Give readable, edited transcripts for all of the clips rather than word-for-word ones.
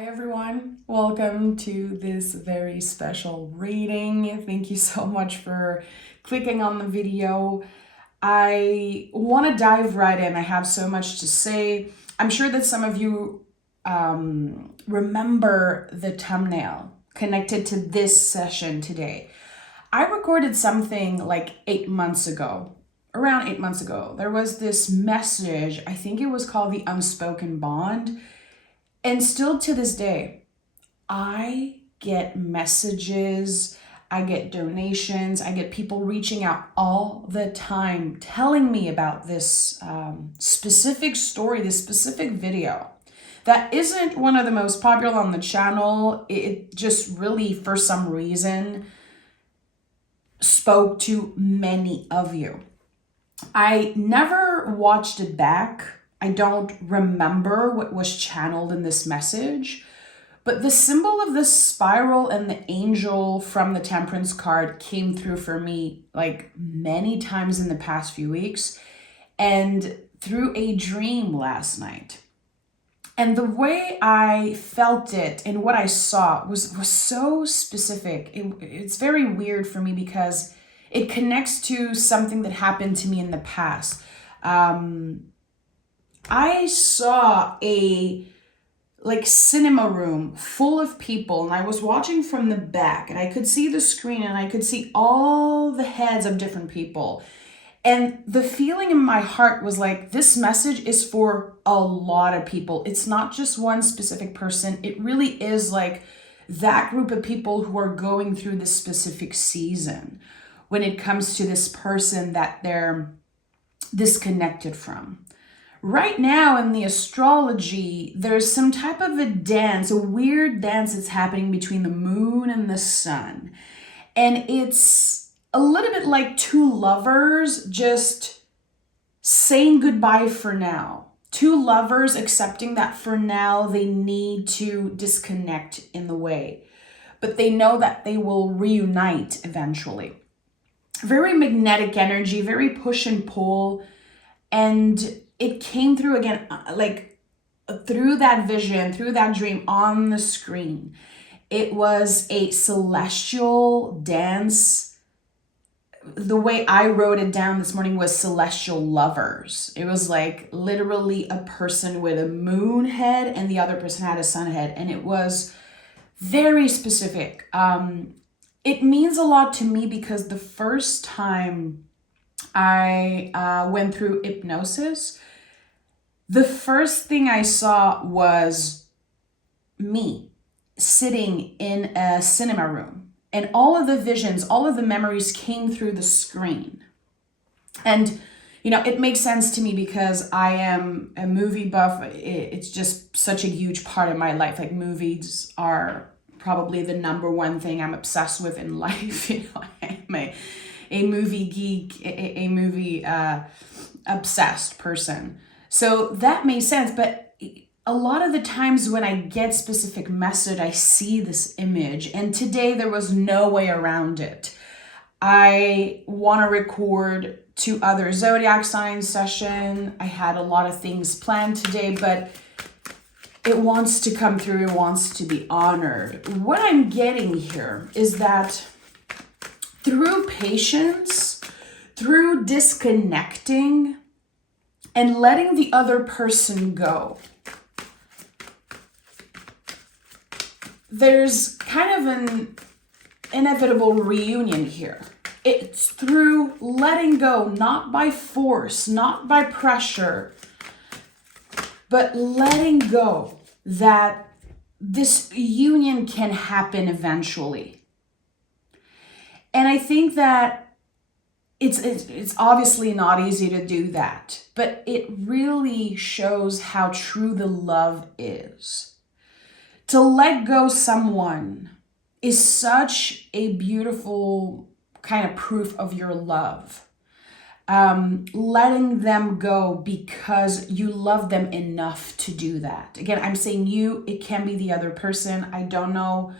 Hi everyone, welcome to this very special reading. Thank you so much for clicking on the video. I want to dive right in. I have so much to say. I'm sure that some of you remember the thumbnail connected to this session today. I recorded something like 8 months ago, around 8 months ago. There was this message, I think it was called the unspoken bond. And still to this day, I get messages, I get donations, I get people reaching out all the time telling me about this specific story, this specific video that isn't one of the most popular on the channel. It just really, for some reason, spoke to many of you. I never watched it back. I don't remember what was channeled in this message, but the symbol of the spiral and the angel from the Temperance card came through for me like many times in the past few weeks and through a dream last night. And the way I felt it and what I saw was so specific. It's very weird for me because it connects to something that happened to me in the past. I saw a cinema room full of people, and I was watching from the back, and I could see the screen and I could see all the heads of different people. And the feeling in my heart was like, this message is for a lot of people. It's not just one specific person. It really is like that group of people who are going through this specific season when it comes to this person that they're disconnected from. Right now in the astrology, there's some type of a dance, a weird dance that's happening between the moon and the sun. And it's a little bit like two lovers just saying goodbye for now. Two lovers accepting that for now they need to disconnect in the way, but they know that they will reunite eventually. Very magnetic energy, very push and pull. And it came through again, like through that vision, through that dream on the screen. It was a celestial dance. The way I wrote it down this morning was celestial lovers. It was like literally a person with a moon head and the other person had a sun head. And it was very specific. It means a lot to me because the first time I went through hypnosis, the first thing I saw was me sitting in a cinema room, and all of the visions, all of the memories came through the screen. And, it makes sense to me because I am a movie buff. It's just such a huge part of my life. Like, movies are probably the number one thing I'm obsessed with in life. I'm a movie geek, a movie obsessed person. So that made sense. But a lot of the times when I get specific message, I see this image. And today there was no way around it. I want to record 2 other zodiac sign session. I had a lot of things planned today, but it wants to come through. It wants to be honored. What I'm getting here is that through patience, through disconnecting, and letting the other person go, there's kind of an inevitable reunion here. It's through letting go, not by force, not by pressure, but letting go that this union can happen eventually. And I think that it's obviously not easy to do that, but it really shows how true the love is. To let go someone is such a beautiful kind of proof of your love. Letting them go because you love them enough to do that. Again, I'm saying you, it can be the other person. I don't know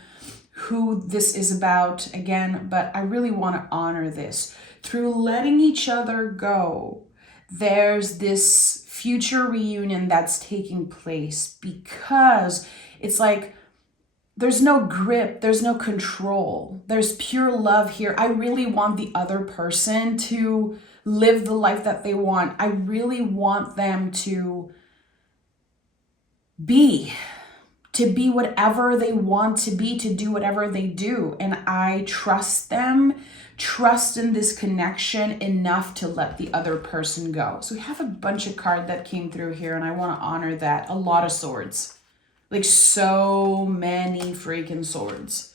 who this is about again, but I really want to honor this. Through letting each other go, there's this future reunion that's taking place because It's like there's no grip, there's no control, there's pure love here. I really want the other person to live the life that they want. I really want them to be whatever they want to be, to do whatever they do. And I trust them, trust in this connection enough to let the other person go. So we have a bunch of cards that came through here, and I want to honor that. A lot of swords. Like so many freaking swords.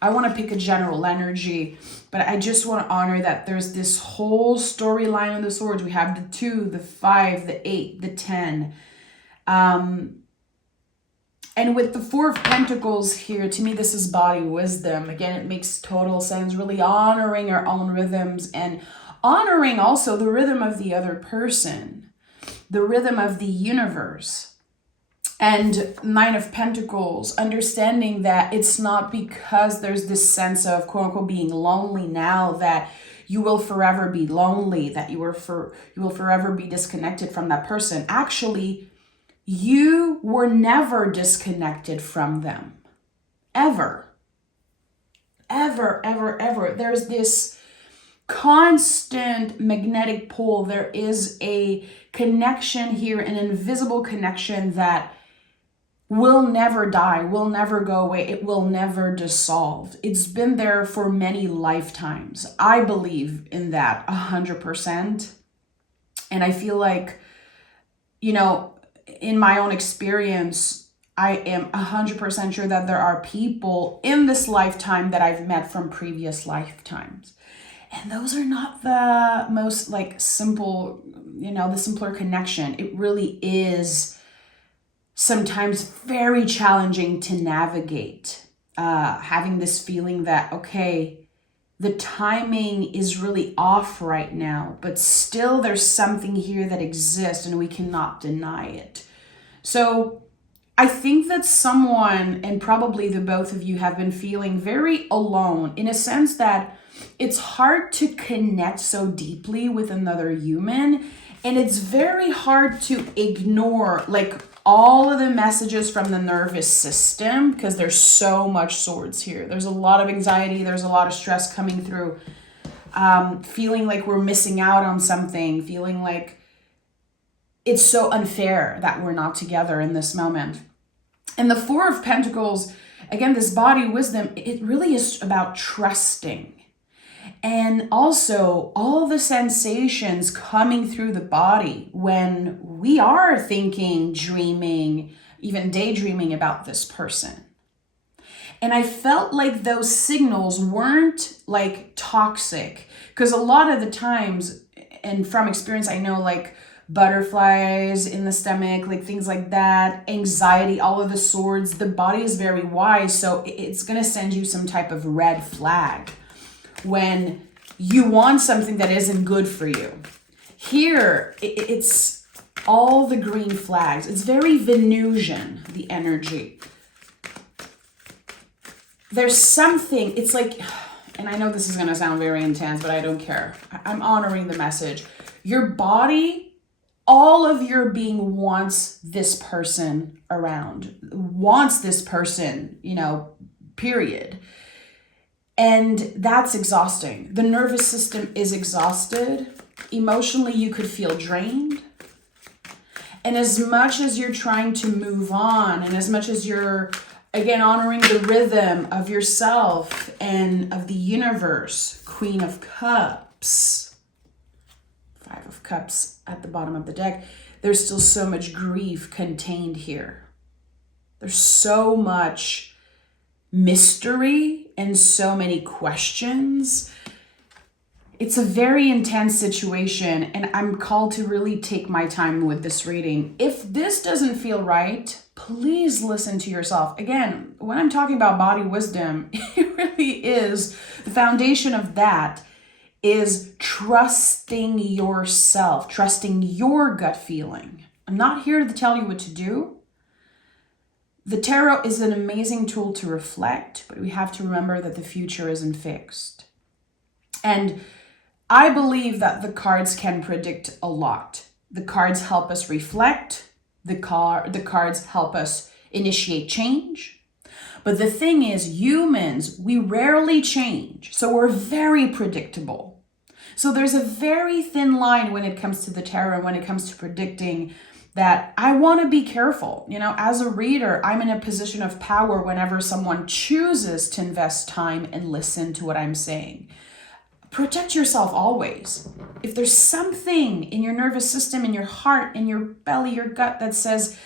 I want to pick a general energy, but I just want to honor that there's this whole storyline of the swords. We have the 2, the 5, the 8, the 10. And with the 4 of Pentacles here, to me, this is body wisdom. Again, it makes total sense, really honoring our own rhythms and honoring also the rhythm of the other person, the rhythm of the universe. And 9 of Pentacles, understanding that it's not because there's this sense of quote unquote being lonely now that you will forever be lonely, that you will forever be disconnected from that person. Actually, you were never disconnected from them. Ever. Ever, ever, ever. There's this constant magnetic pull. There is a connection here, an invisible connection that will never die, will never go away. It will never dissolve. It's been there for many lifetimes. I believe in that 100%. And I feel like, you know, in my own experience, I am 100% sure that there are people in this lifetime that I've met from previous lifetimes. And those are not the most like simple, you know, the simpler connection. It really is sometimes very challenging to navigate, having this feeling that, okay, the timing is really off right now, but still there's something here that exists and we cannot deny it. So I think that someone, and probably the both of you, have been feeling very alone in a sense that it's hard to connect so deeply with another human. And it's very hard to ignore like all of the messages from the nervous system because there's so much swords here. There's a lot of anxiety. There's a lot of stress coming through. Feeling like we're missing out on something. Feeling like it's so unfair that we're not together in this moment. And the 4 of Pentacles, again, this body wisdom, it really is about trusting. And also all the sensations coming through the body when we are thinking, dreaming, even daydreaming about this person. And I felt like those signals weren't like toxic, because a lot of the times, and from experience, I know like butterflies in the stomach, like things like that, anxiety, all of the swords, the body is very wise. So it's going to send you some type of red flag when you want something that isn't good for you. Here, it's all the green flags. It's very Venusian, the energy. There's something, it's like, and I know this is going to sound very intense, but I don't care. I'm honoring the message. Your body, all of your being wants this person around, wants this person, you know, period. And that's exhausting. The nervous system is exhausted. Emotionally, you could feel drained. And as much as you're trying to move on, and as much as you're, again, honoring the rhythm of yourself and of the universe, Queen of Cups, 5 of Cups at the bottom of the deck, there's still so much grief contained here. There's so much mystery and so many questions. It's a very intense situation, and I'm called to really take my time with this reading. If this doesn't feel right, please listen to yourself. Again, when I'm talking about body wisdom, it really is, the foundation of that is trusting yourself, trusting your gut feeling. I'm not here to tell you what to do. The tarot is an amazing tool to reflect, but we have to remember that the future isn't fixed. And I believe that the cards can predict a lot. The cards help us reflect. The cards help us initiate change. But the thing is, humans, we rarely change. So we're very predictable. So there's a very thin line when it comes to the tarot and when it comes to predicting, that I want to be careful. As a reader, I'm in a position of power whenever someone chooses to invest time and listen to what I'm saying. Protect yourself always. If there's something in your nervous system, in your heart, in your belly, your gut that says,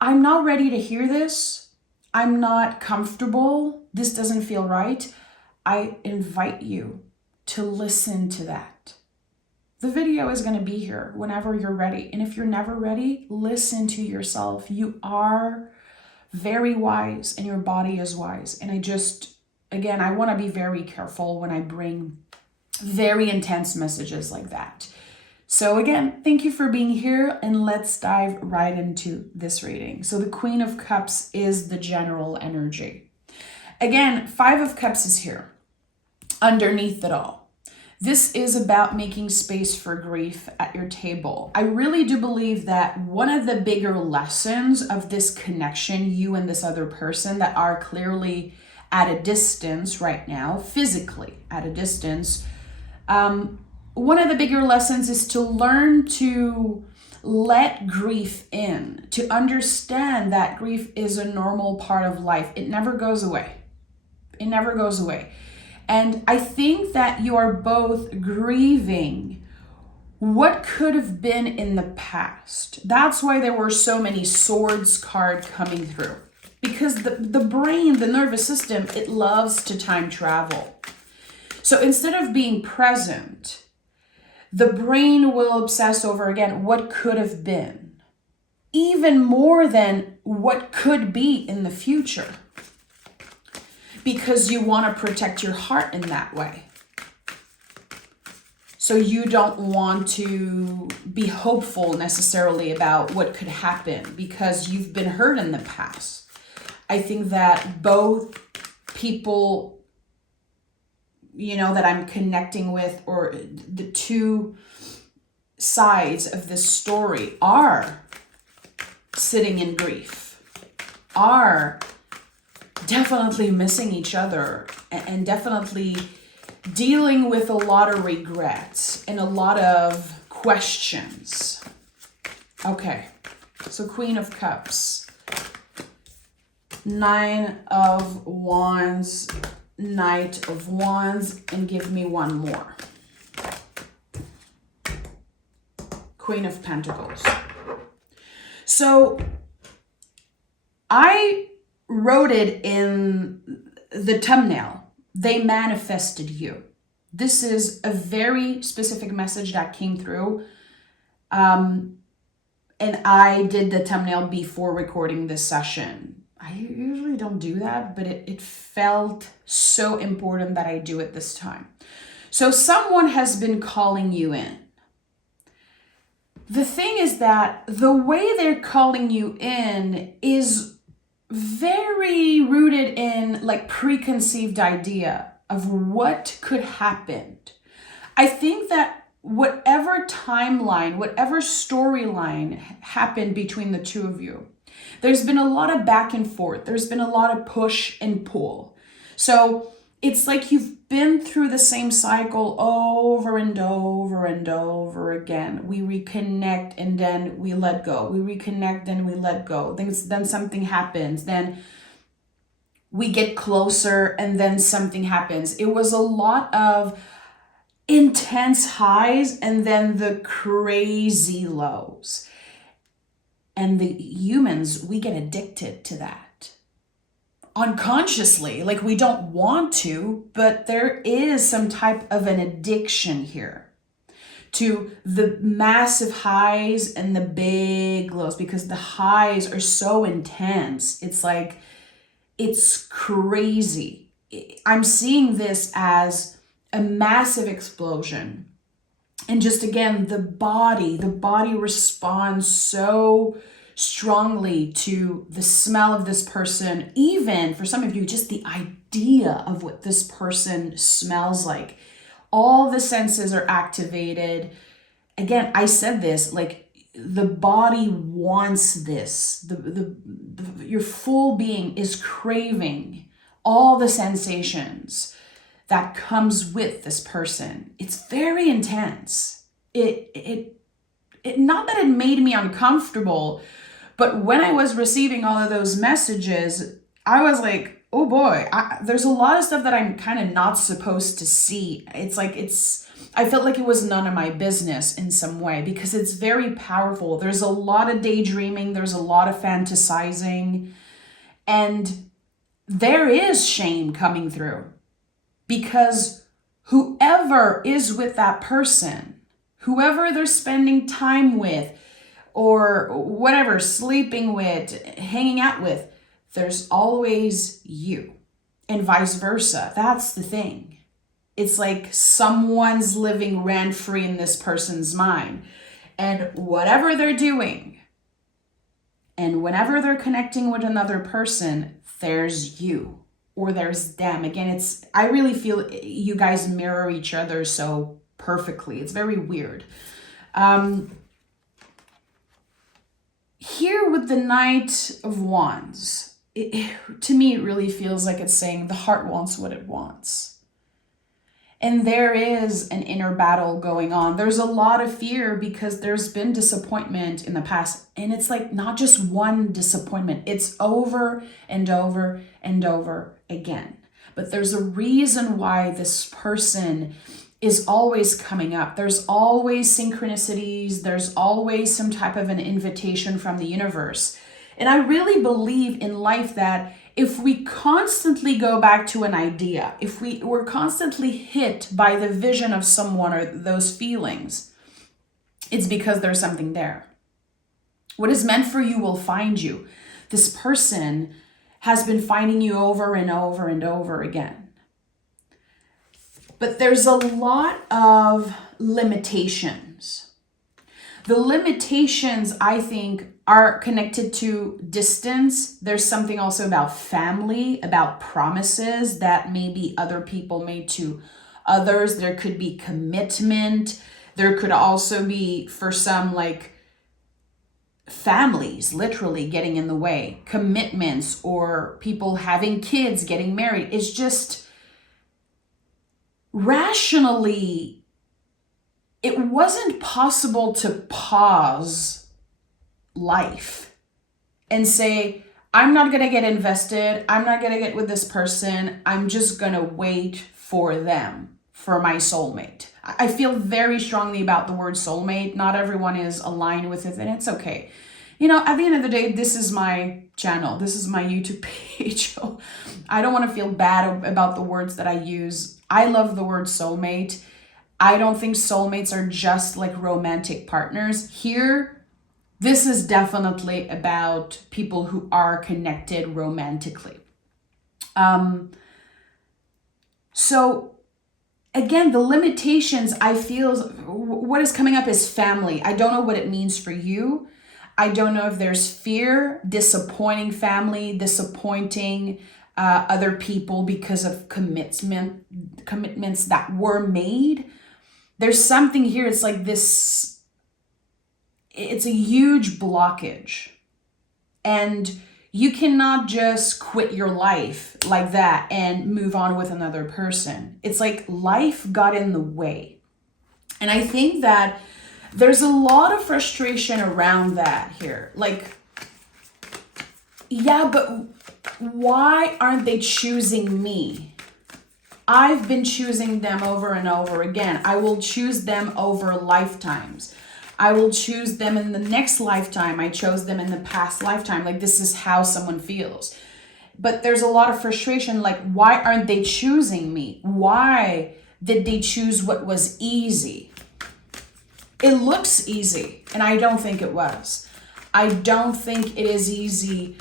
I'm not ready to hear this, I'm not comfortable, this doesn't feel right, I invite you to listen to that. The video is going to be here whenever you're ready. And if you're never ready, listen to yourself. You are very wise and your body is wise. And I want to be very careful when I bring very intense messages like that. So again, thank you for being here, and let's dive right into this reading. So the Queen of Cups is the general energy. Again, Five of Cups is here underneath it all. This is about making space for grief at your table. I really do believe that one of the bigger lessons of this connection, you and this other person that are clearly at a distance right now, physically at a distance, one of the bigger lessons is to learn to let grief in, to understand that grief is a normal part of life. It never goes away. It never goes away. And I think that you are both grieving what could have been in the past. That's why there were so many swords card coming through. Because the brain, the nervous system, it loves to time travel. So instead of being present, the brain will obsess over, again, what could have been. Even more than what could be in the future. Because you want to protect your heart in that way. So you don't want to be hopeful necessarily about what could happen because you've been hurt in the past. I think that both people, that I'm connecting with, or the two sides of this story, are sitting in grief, are definitely missing each other, and definitely dealing with a lot of regrets and a lot of questions. Okay, so Queen of Cups, Nine of Wands, Knight of Wands, and give me one more. Queen of Pentacles. So I wrote it in the thumbnail. They manifested you. This is a very specific message that came through. And I did the thumbnail before recording this session. I usually don't do that, but it felt so important that I do it this time. So someone has been calling you in. The thing is that the way they're calling you in is very rooted in preconceived idea of what could happen. I think that whatever timeline, whatever storyline happened between the two of you, there's been a lot of back and forth. There's been a lot of push and pull. So it's like you've been through the same cycle over and over and over again. We reconnect and then we let go. We reconnect and we let go. Then something happens. Then we get closer and then something happens. It was a lot of intense highs and then the crazy lows. And the humans, we get addicted to that. Unconsciously, we don't want to, but there is some type of an addiction here to the massive highs and the big lows, because the highs are so intense. It's crazy. I'm seeing this as a massive explosion. And just again, the body responds so strongly to the smell of this person. Even for some of you, just the idea of what this person smells like. All the senses are activated. Again, I said this, the body wants this. Your full being is craving all the sensations that comes with this person. It's very intense. It not that it made me uncomfortable, but when I was receiving all of those messages, I was like, oh boy, there's a lot of stuff that I'm kind of not supposed to see. I felt like it was none of my business in some way, because it's very powerful. There's a lot of daydreaming. There's a lot of fantasizing. And there is shame coming through, because whoever is with that person, whoever they're spending time with, or whatever, sleeping with, hanging out with, there's always you, and vice versa. That's the thing. It's like someone's living rent-free in this person's mind, and whatever they're doing, and whenever they're connecting with another person, there's you, or there's them. Again, I really feel you guys mirror each other so perfectly. It's very weird. Here with the Knight of Wands, to me, it really feels like it's saying the heart wants what it wants. And there is an inner battle going on. There's a lot of fear because there's been disappointment in the past. And it's like not just one disappointment. It's over and over and over again. But there's a reason why this person is always coming up. There's always synchronicities. There's always some type of an invitation from the universe. And I really believe in life that if we constantly go back to an idea, if we're constantly hit by the vision of someone or those feelings, it's because there's something there. What is meant for you will find you. This person has been finding you over and over and over again. But there's a lot of limitations. The limitations, I think, are connected to distance. There's something also about family, about promises that maybe other people made to others. There could be commitment. There could also be, for some, like families literally getting in the way, commitments, or people having kids, getting married. It's just rationally, it wasn't possible to pause life and say, I'm not going to get invested. I'm not going to get with this person. I'm just going to wait for them, for my soulmate. I feel very strongly about the word soulmate. Not everyone is aligned with it, and it's okay. You know, at the end of the day, this is my channel. This is my YouTube page. I don't want to feel bad about the words that I use. I love the word soulmate. I don't think soulmates are just like romantic partners. Here, this is definitely about people who are connected romantically. So again, the limitations, I feel, what is coming up is family. I don't know what it means for you. I don't know if there's fear, disappointing family, disappointing other people because of commitments that were made. There's something here. It's like this, it's a huge blockage. And you cannot just quit your life like that and move on with another person. It's like life got in the way. And I think that there's a lot of frustration around that here. Like, yeah, but why aren't they choosing me? I've been choosing them over and over again. I will choose them over lifetimes. I will choose them in the next lifetime. I chose them in the past lifetime. Like, this is how someone feels. But there's a lot of frustration. Like, why aren't they choosing me? Why did they choose what was easy? It looks easy, and I don't think it was. I don't think it is easy.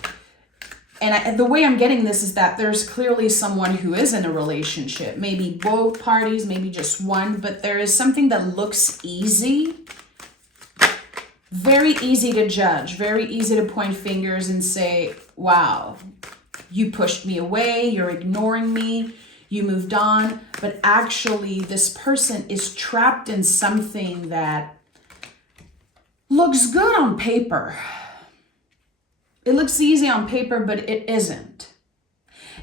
And the way I'm getting this is that there's clearly someone who is in a relationship, maybe both parties, maybe just one, but there is something that looks easy, very easy to judge, very easy to point fingers and say, wow, you pushed me away, you're ignoring me, you moved on. But actually, this person is trapped in something that looks good on paper. It looks easy on paper, but it isn't.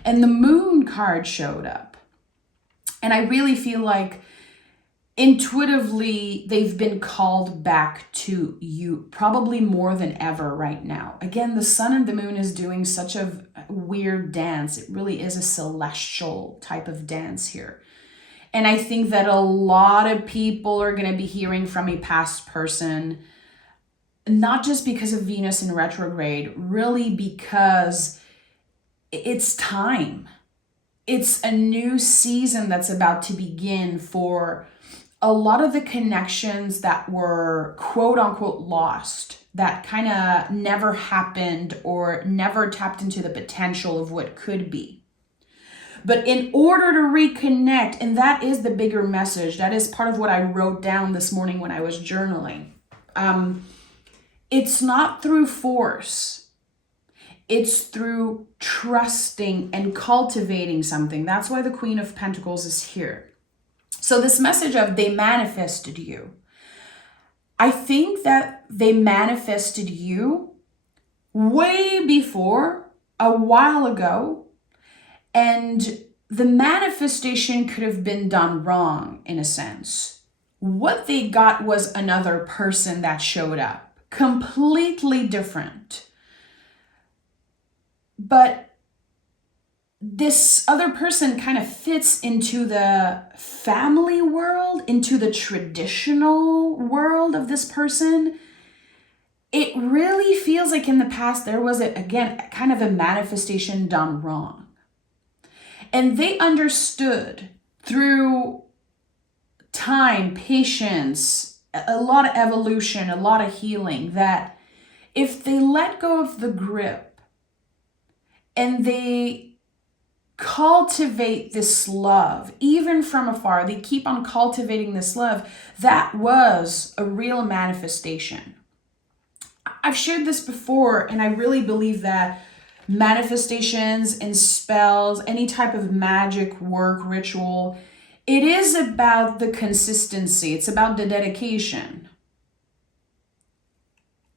And the Moon card showed up. And I really feel like intuitively they've been called back to you, probably more than ever right now. Again, the Sun and the Moon is doing such a weird dance. It really is a celestial type of dance here. And I think that a lot of people are going to be hearing from a past person, not just because of Venus in retrograde, really because it's time. It's a new season that's about to begin for a lot of the connections that were quote unquote lost, that kind of never happened or never tapped into the potential of what could be. But in order to reconnect, and that is the bigger message, that is part of what I wrote down this morning when I was journaling. It's not through force. It's through trusting and cultivating something. That's why the Queen of Pentacles is here. So this message of they manifested you. I think that they manifested you way before, a while ago, and the manifestation could have been done wrong in a sense. What they got was another person that showed up, completely different. But this other person kind of fits into the family world, into the traditional world of this person. It really feels like in the past there was, again, kind of a manifestation done wrong. And they understood through time, patience, a lot of evolution, a lot of healing, that if they let go of the grip and they cultivate this love, even from afar, they keep on cultivating this love, that was a real manifestation. I've shared this before, and I really believe that manifestations and spells, any type of magic work, ritual, it is about the consistency. It's about the dedication.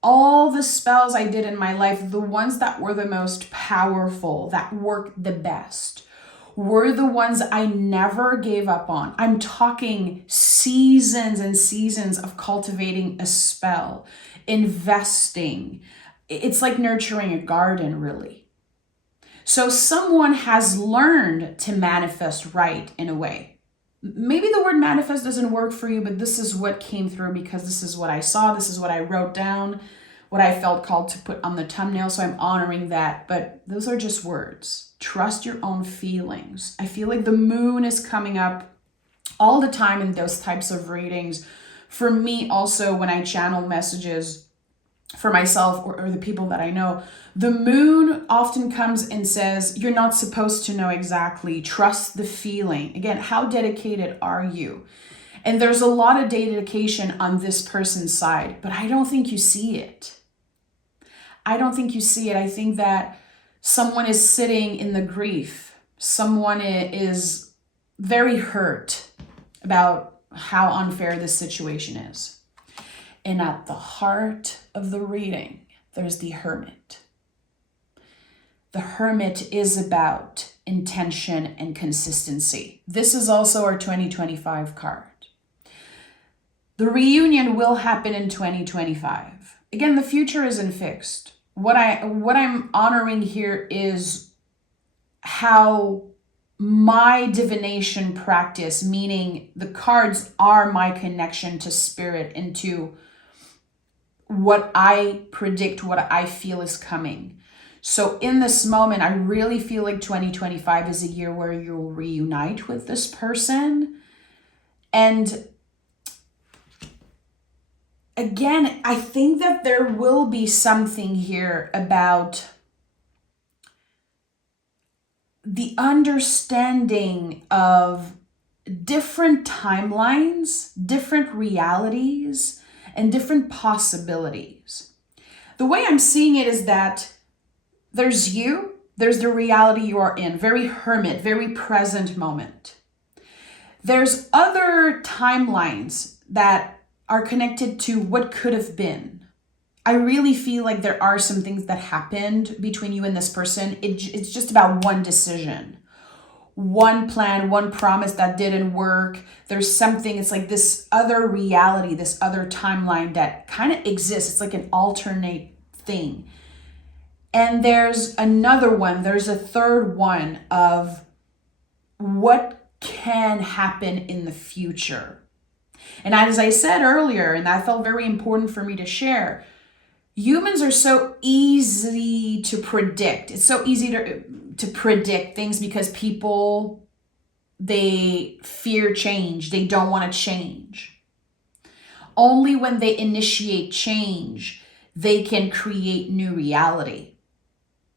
All the spells I did in my life, the ones that were the most powerful, that worked the best, were the ones I never gave up on. I'm talking seasons and seasons of cultivating a spell, investing. It's like nurturing a garden, really. So someone has learned to manifest right in a way. Maybe the word manifest doesn't work for you, but this is what came through because this is what I saw. This is what I wrote down, what I felt called to put on the thumbnail. So I'm honoring that. But those are just words. Trust your own feelings. I feel like the moon is coming up all the time in those types of readings. For me also, when I channel messages for myself or the people that I know, the moon often comes and says, you're not supposed to know exactly. Trust the feeling. Again, how dedicated are you? And there's a lot of dedication on this person's side, but I don't think you see it. I don't think you see it. I think that someone is sitting in the grief. Someone is very hurt about how unfair this situation is. And at the heart of the reading, there's the Hermit. The Hermit is about intention and consistency. This is also our 2025 card. The reunion will happen in 2025. Again, the future isn't fixed. What I'm honoring here is how my divination practice, meaning the cards are my connection to spirit and to what I predict, what I feel is coming. So in this moment, I really feel like 2025 is a year where you'll reunite with this person. And again, I think that there will be something here about the understanding of different timelines, different realities, and different possibilities. The way I'm seeing it is that there's you, there's the reality you are in, very hermit, very present moment. There's other timelines that are connected to what could have been. I really feel like there are some things that happened between you and this person. It's just about one decision, one plan, one promise that didn't work. There's something, it's like this other reality, this other timeline that kind of exists. It's like an alternate thing. And there's another one, there's a third one of what can happen in the future. And as I said earlier, and that felt very important for me to share, humans are so easy to predict. It's so easy to predict things because people, they fear change. They don't want to change. Only when they initiate change, they can create new reality.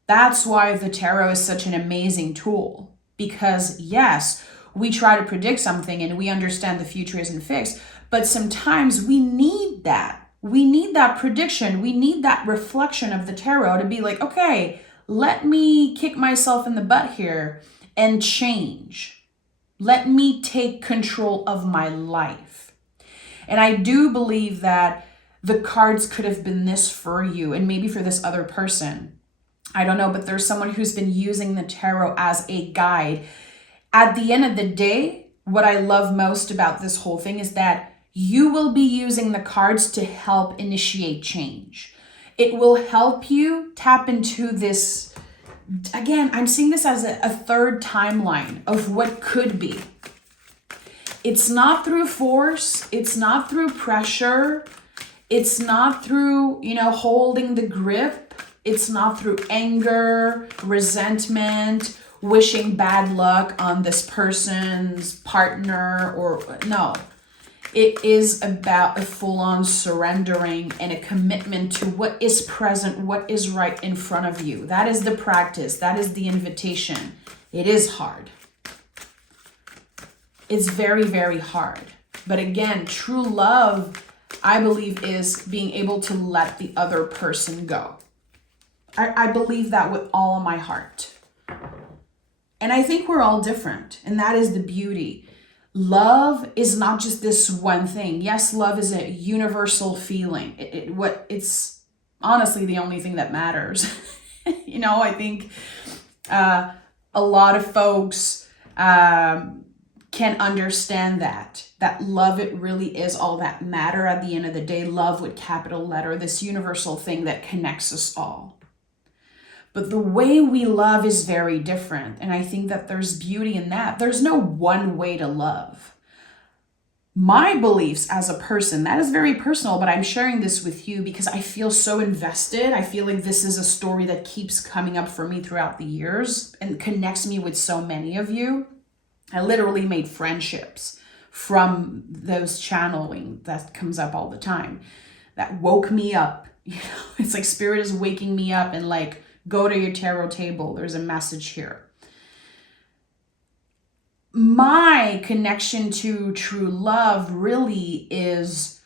That's why the tarot is such an amazing tool. Because yes, we try to predict something and we understand the future isn't fixed, but sometimes we need that. We need that prediction. We need that reflection of the tarot to be like, okay, let me kick myself in the butt here and change. Let me take control of my life. And I do believe that the cards could have been this for you and maybe for this other person. I don't know, but there's someone who's been using the tarot as a guide. At the end of the day, what I love most about this whole thing is that you will be using the cards to help initiate change. It will help you tap into this. Again, I'm seeing this as a third timeline of what could be. It's not through force. It's not through pressure. It's not through, holding the grip. It's not through anger, resentment, wishing bad luck on this person's partner no. It is about a full-on surrendering and a commitment to what is present, what is right in front of you. That is the practice. That is the invitation. It is hard. It's very, very hard. But again, true love, I believe, is being able to let the other person go. I believe that with all of my heart. And I think we're all different. And that is the beauty. Love is not just this one thing. Yes, love is a universal feeling. It's honestly the only thing that matters. I think a lot of folks can understand that love, it really is all that matter at the end of the day. Love with capital letter, this universal thing that connects us all. But the way we love is very different. And I think that there's beauty in that. There's no one way to love. My beliefs as a person, that is very personal, but I'm sharing this with you because I feel so invested. I feel like this is a story that keeps coming up for me throughout the years and connects me with so many of you. I literally made friendships from those channeling that comes up all the time. That woke me up. It's like spirit is waking me up and like, go to your tarot table. There's a message here. My connection to true love really is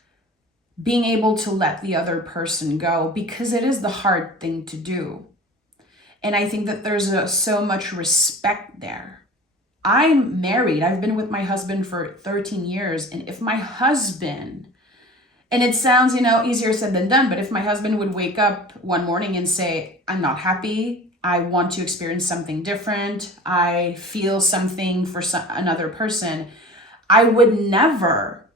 being able to let the other person go because it is the hard thing to do. And I think that there's so much respect there. I'm married. I've been with my husband for 13 years. And if my husband, and it sounds, easier said than done, but if my husband would wake up one morning and say, I'm not happy, I want to experience something different, I feel something for another person, I would never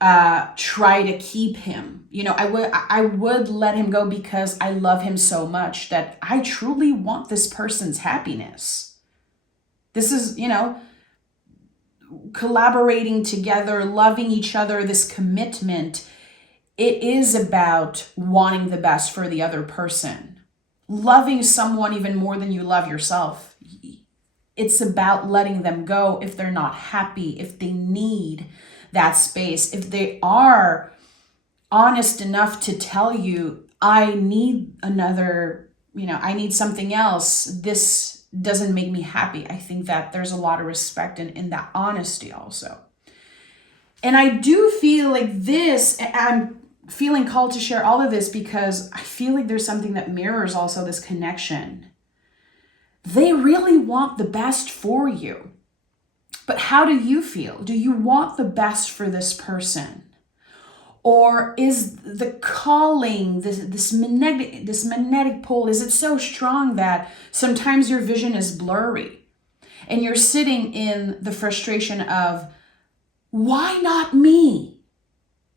try to keep him. I would let him go because I love him so much that I truly want this person's happiness. This is, collaborating together, loving each other, this commitment. It is about wanting the best for the other person. Loving someone even more than you love yourself. It's about letting them go if they're not happy, if they need that space, if they are honest enough to tell you, I need another, I need something else. This doesn't make me happy. I think that there's a lot of respect in that honesty also. And I do feel like this, I'm feeling called to share all of this because I feel like there's something that mirrors also this connection. They really want the best for you. But how do you feel? Do you want the best for this person? Or is the calling, this magnetic pull, is it so strong that sometimes your vision is blurry and you're sitting in the frustration of, why not me?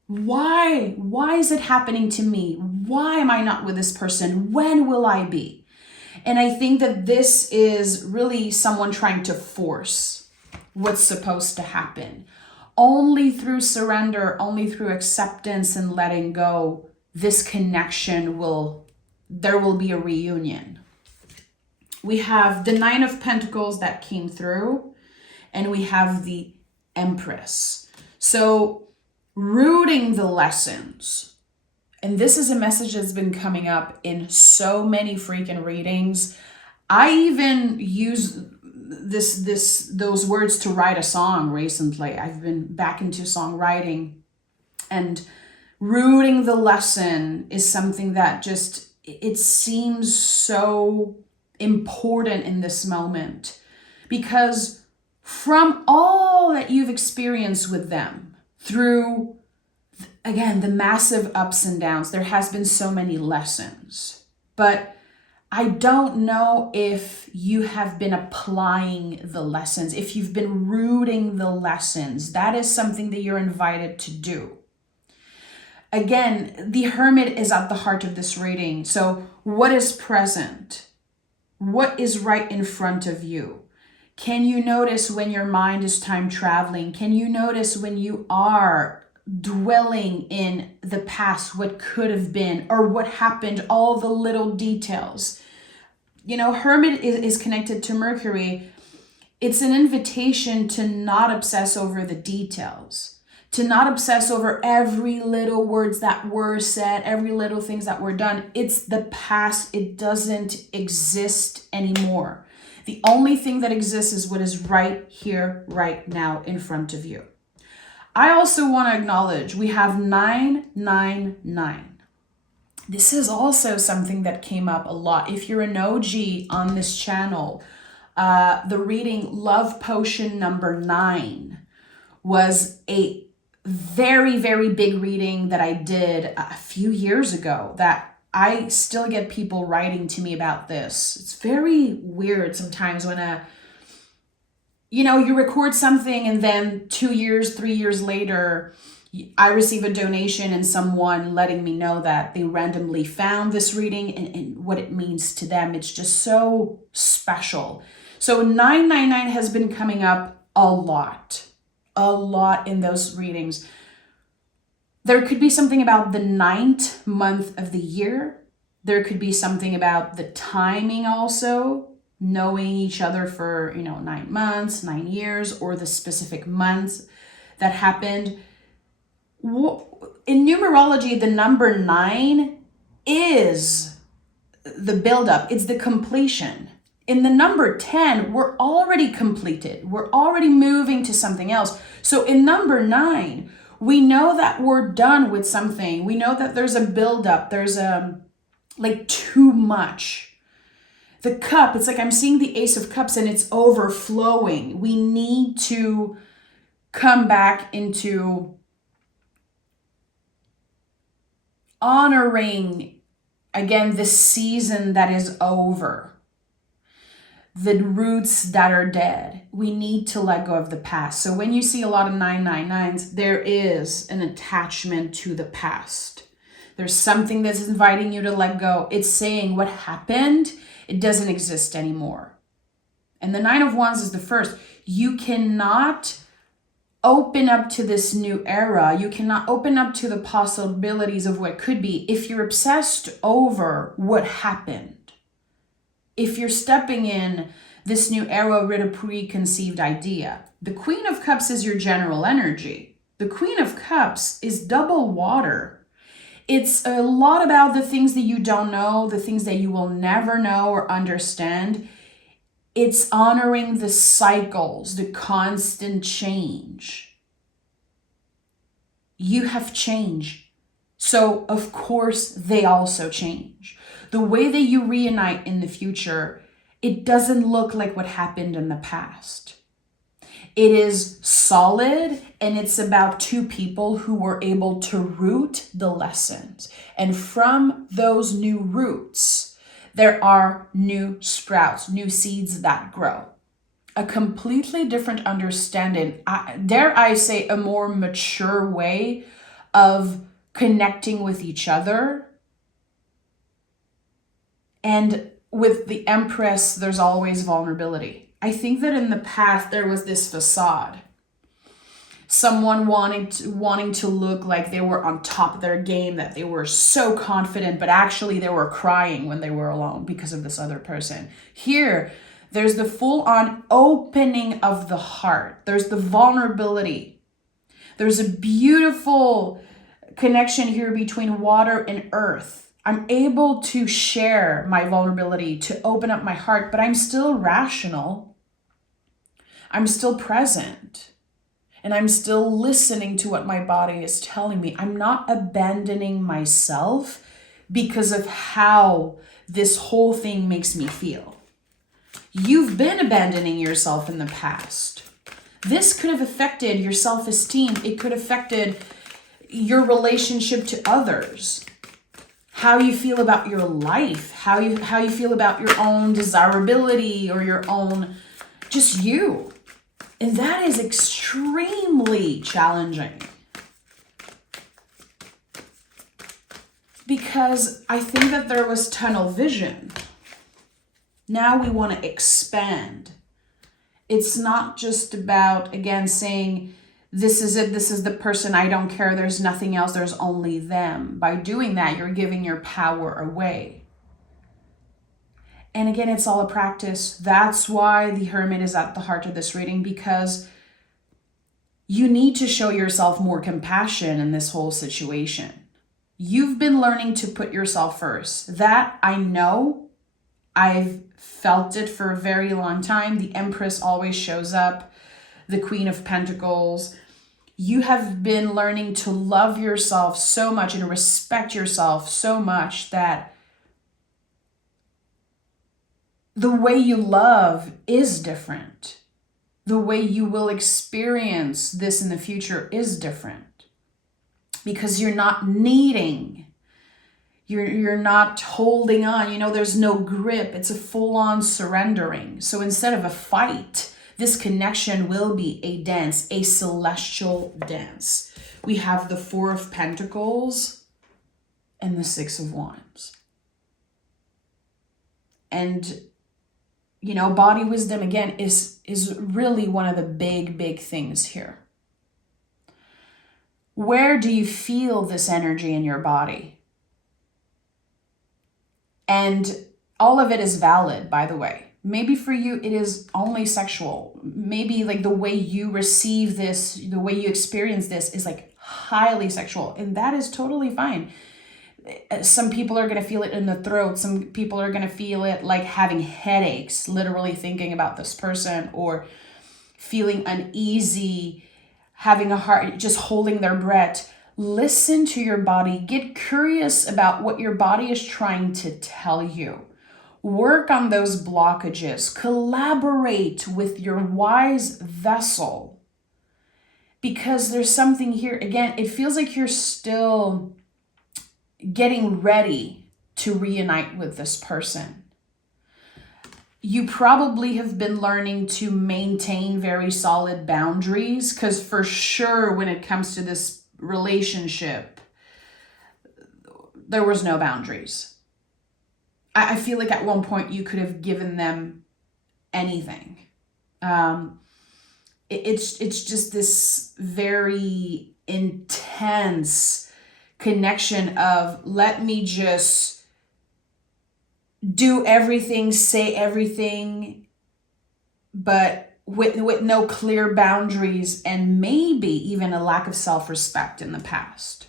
Why is it happening to me? Why am I not with this person? When will I be? And I think that this is really someone trying to force what's supposed to happen. Only through surrender, only through acceptance and letting go, this connection there will be a reunion. We have the Nine of Pentacles that came through, and we have the Empress. So rooting the lessons. And this is a message that's been coming up in so many freaking readings. I even use those words to write a song recently. I've been back into songwriting, and rooting the lesson is something that just, it seems so important in this moment, because from all that you've experienced with them through, again, the massive ups and downs, there has been so many lessons, but I don't know if you have been applying the lessons, if you've been rooting the lessons. That is something that you're invited to do. Again, the Hermit is at the heart of this reading. So what is present? What is right in front of you? Can you notice when your mind is time traveling? Can you notice when you are dwelling in the past, what could have been or what happened, all the little details? You know, Hermit is connected to Mercury. It's an invitation to not obsess over the details, to not obsess over every little words that were said, every little things that were done. It's the past. It doesn't exist anymore. The only thing that exists is what is right here, right now in front of you. I also want to acknowledge we have 999. This is also something that came up a lot. If you're an OG on this channel, the reading Love Potion number 9 was a very, very big reading that I did a few years ago that I still get people writing to me about this. It's very weird sometimes when you record something and then 2 years, 3 years later, I receive a donation and someone letting me know that they randomly found this reading and what it means to them. It's just so special. So 999 has been coming up a lot in those readings. There could be something about the 9th month of the year. There could be something about the timing also, knowing each other for 9 months, 9 years, or the specific months that happened. In numerology, the number 9 is the buildup. It's the completion. In the number 10, we're already completed. We're already moving to something else. So in number 9, we know that we're done with something. We know that there's a buildup. There's too much. The cup, it's like I'm seeing the Ace of Cups and it's overflowing. We need to come back into honoring, again, the season that is over, the roots that are dead. We need to let go of the past. So when you see a lot of 999s, there is an attachment to the past. There's something that's inviting you to let go. It's saying what happened, it doesn't exist anymore. And the 9 of Wands is the first. You cannot open up to this new era. You cannot open up to the possibilities of what could be if you're obsessed over what happened. If you're stepping in this new era with a preconceived idea. The Queen of Cups is your general energy. The Queen of Cups is double water. It's a lot about the things that you don't know, the things that you will never know or understand. It's honoring the cycles, the constant change. You have changed. So, of course, they also change. The way that you reunite in the future, it doesn't look like what happened in the past. It is solid, and it's about two people who were able to root the lessons. And from those new roots, there are new sprouts, new seeds that grow. A completely different understanding, dare I say, a more mature way of connecting with each other. And with the Empress, there's always vulnerability. I think that in the past there was this facade. Someone wanting to look like they were on top of their game, that they were so confident, but actually they were crying when they were alone because of this other person. Here, there's the full-on opening of the heart. There's the vulnerability. There's a beautiful connection here between water and earth. I'm able to share my vulnerability, to open up my heart, but I'm still rational. I'm still present. And I'm still listening to what my body is telling me. I'm not abandoning myself because of how this whole thing makes me feel. You've been abandoning yourself in the past. This could have affected your self-esteem. It could have affected your relationship to others. How you feel about your life, how you feel about your own desirability or your own, just you. And that is extremely challenging. Because I think that there was tunnel vision. Now we want to expand. It's not just about, again, saying, this is it, this is the person, I don't care, there's nothing else, there's only them. By doing that, you're giving your power away. And again, it's all a practice. That's why the Hermit is at the heart of this reading, because you need to show yourself more compassion in this whole situation. You've been learning to put yourself first. That I know. I've felt it for a very long time. The Empress always shows up. The Queen of Pentacles. You have been learning to love yourself so much and respect yourself so much that the way you love is different. The way you will experience this in the future is different. Because you're not needing. You're not holding on. There's no grip. It's a full-on surrendering. So instead of a fight, this connection will be a dance, a celestial dance. We have the Four of Pentacles and the Six of Wands. And, body wisdom, again, is really one of the big things here. Where do you feel this energy in your body? And all of it is valid, by the way. Maybe for you, it is only sexual. Maybe like the way you receive this, the way you experience this is like highly sexual. And that is totally fine. Some people are going to feel it in the throat. Some people are going to feel it like having headaches, literally thinking about this person, or feeling uneasy, having a heart, just holding their breath. Listen to your body. Get curious about what your body is trying to tell you. Work on those blockages. Collaborate with your wise vessel. Because there's something here. Again, it feels like you're still getting ready to reunite with this person. You probably have been learning to maintain very solid boundaries, because for sure when it comes to this relationship, there was no boundaries. I feel like at one point you could have given them anything. It's just this very intense connection of, let me just do everything, say everything, but with no clear boundaries, and maybe even a lack of self-respect in the past.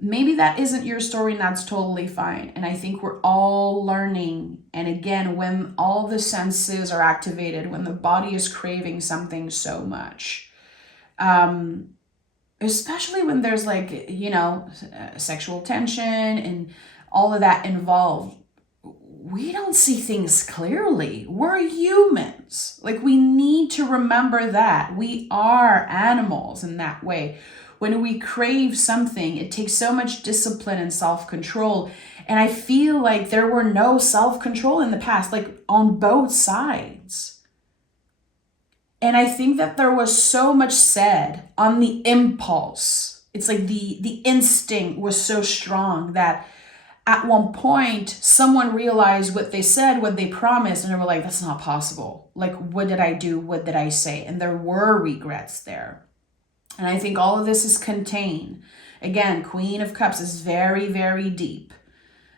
Maybe that isn't your story, and that's totally fine. And I think we're all learning. And again, when all the senses are activated, when the body is craving something so much, especially when there's sexual tension and all of that involved, we don't see things clearly. We're humans. Like, we need to remember that. We are animals in that way. When we crave something, it takes so much discipline and self-control. And I feel like there were no self-control in the past, like on both sides. And I think that there was so much said on the impulse. It's like the instinct was so strong that at one point, someone realized what they said, what they promised, and they were like, that's not possible. Like, what did I do? What did I say? And there were regrets there. And I think all of this is contained. Again, Queen of Cups is very, very deep.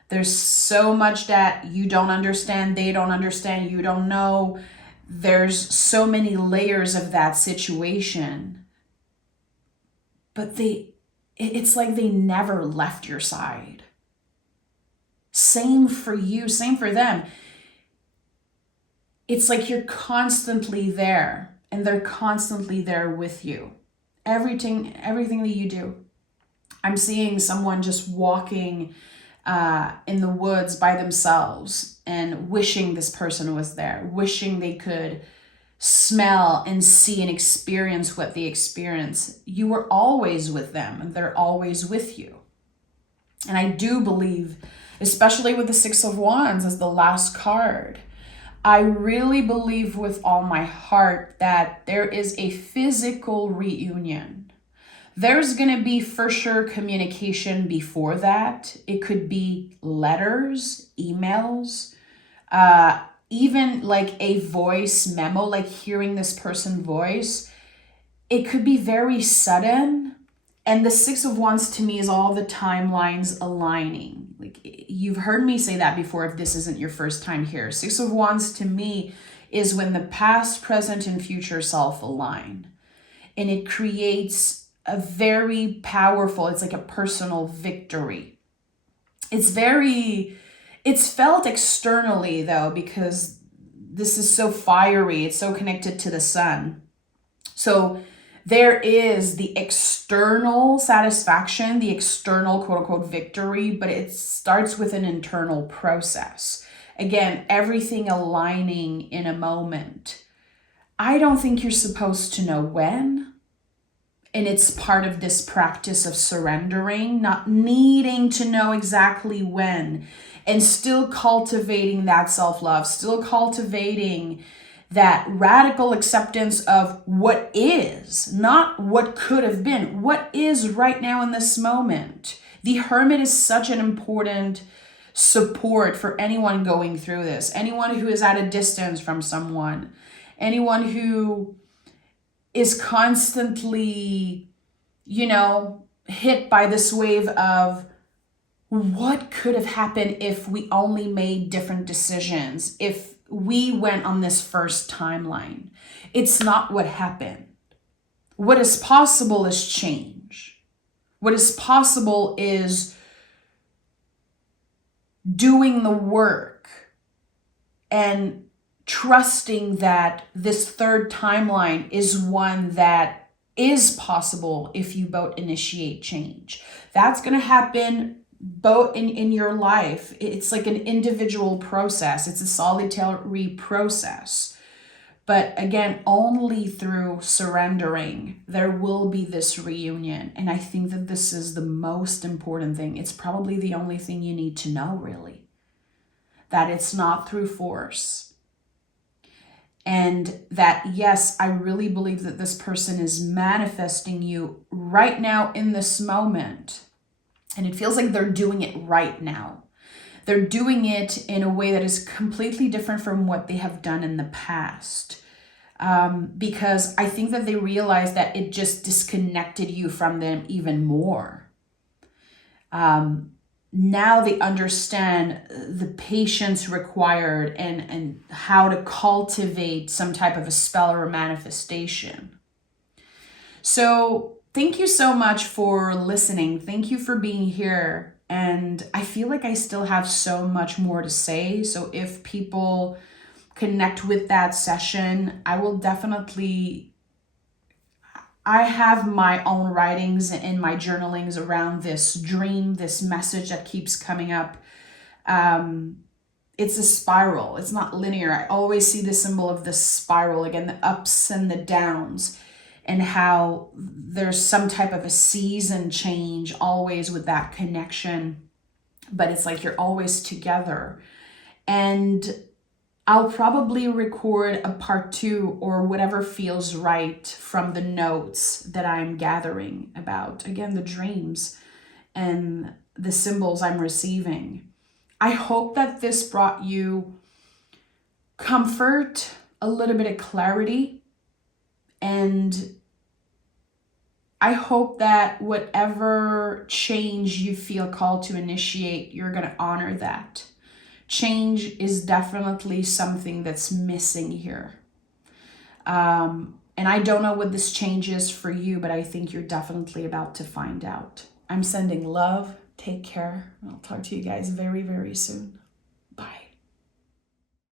There's so much that you don't understand, they don't understand, you don't know. There's so many layers of that situation. But it's like they never left your side. Same for you, same for them. It's like you're constantly there and they're constantly there with you. Everything that you do. I'm seeing someone just walking in the woods by themselves and wishing this person was there, wishing they could smell and see and experience what they experience. You were always with them and they're always with you. And I do believe, especially with the Six of Wands as the last card, I really believe with all my heart that there is a physical reunion. There's going to be for sure communication before that. It could be letters, emails, even like a voice memo, like hearing this person's voice. It could be very sudden. And the Six of Wands to me is all the timelines aligning. Like, you've heard me say that before if this isn't your first time here. Six of Wands to me is when the past, present, and future self align. And it creates a very powerful, it's like a personal victory. It's felt externally though, because this is so fiery. It's so connected to the sun. So there is the external satisfaction, the external quote unquote victory, but it starts with an internal process. Again, everything aligning in a moment. I don't think you're supposed to know when. And it's part of this practice of surrendering, not needing to know exactly when, and still cultivating that self-love, still cultivating that radical acceptance of what is, not what could have been, what is right now in this moment. The Hermit is such an important support for anyone going through this, anyone who is at a distance from someone, anyone who is constantly, hit by this wave of what could have happened if we only made different decisions, if we went on this first timeline. It's not what happened. What is possible is change. What is possible is doing the work and trusting that this third timeline is one that is possible if you both initiate change. That's going to happen both in your life. It's like an individual process. It's a solitary process. But again, only through surrendering, there will be this reunion. And I think that this is the most important thing. It's probably the only thing you need to know, really. That it's not through force. And that, yes, I really believe that this person is manifesting you right now in this moment. And it feels like they're doing it right now. They're doing it in a way that is completely different from what they have done in the past. Because I think that they realized that it just disconnected you from them even more. Now they understand the patience required and how to cultivate some type of a spell or a manifestation. So thank you so much for listening. Thank you for being here. And I feel like I still have so much more to say. So if people connect with that session, I will definitely, I have my own writings and my journalings around this dream, this message that keeps coming up. it's a spiral. It's not linear. I always see the symbol of the spiral, again, the ups and the downs, and how there's some type of a season change always with that connection, but it's like you're always together. And I'll probably record a part 2 or whatever feels right from the notes that I'm gathering about, again, the dreams and the symbols I'm receiving. I hope that this brought you comfort, a little bit of clarity, and I hope that whatever change you feel called to initiate, you're going to honor that. Change is definitely something that's missing here. And I don't know what this change is for you, but I think you're definitely about to find out. I'm sending love. Take care. I'll talk to you guys very, very soon.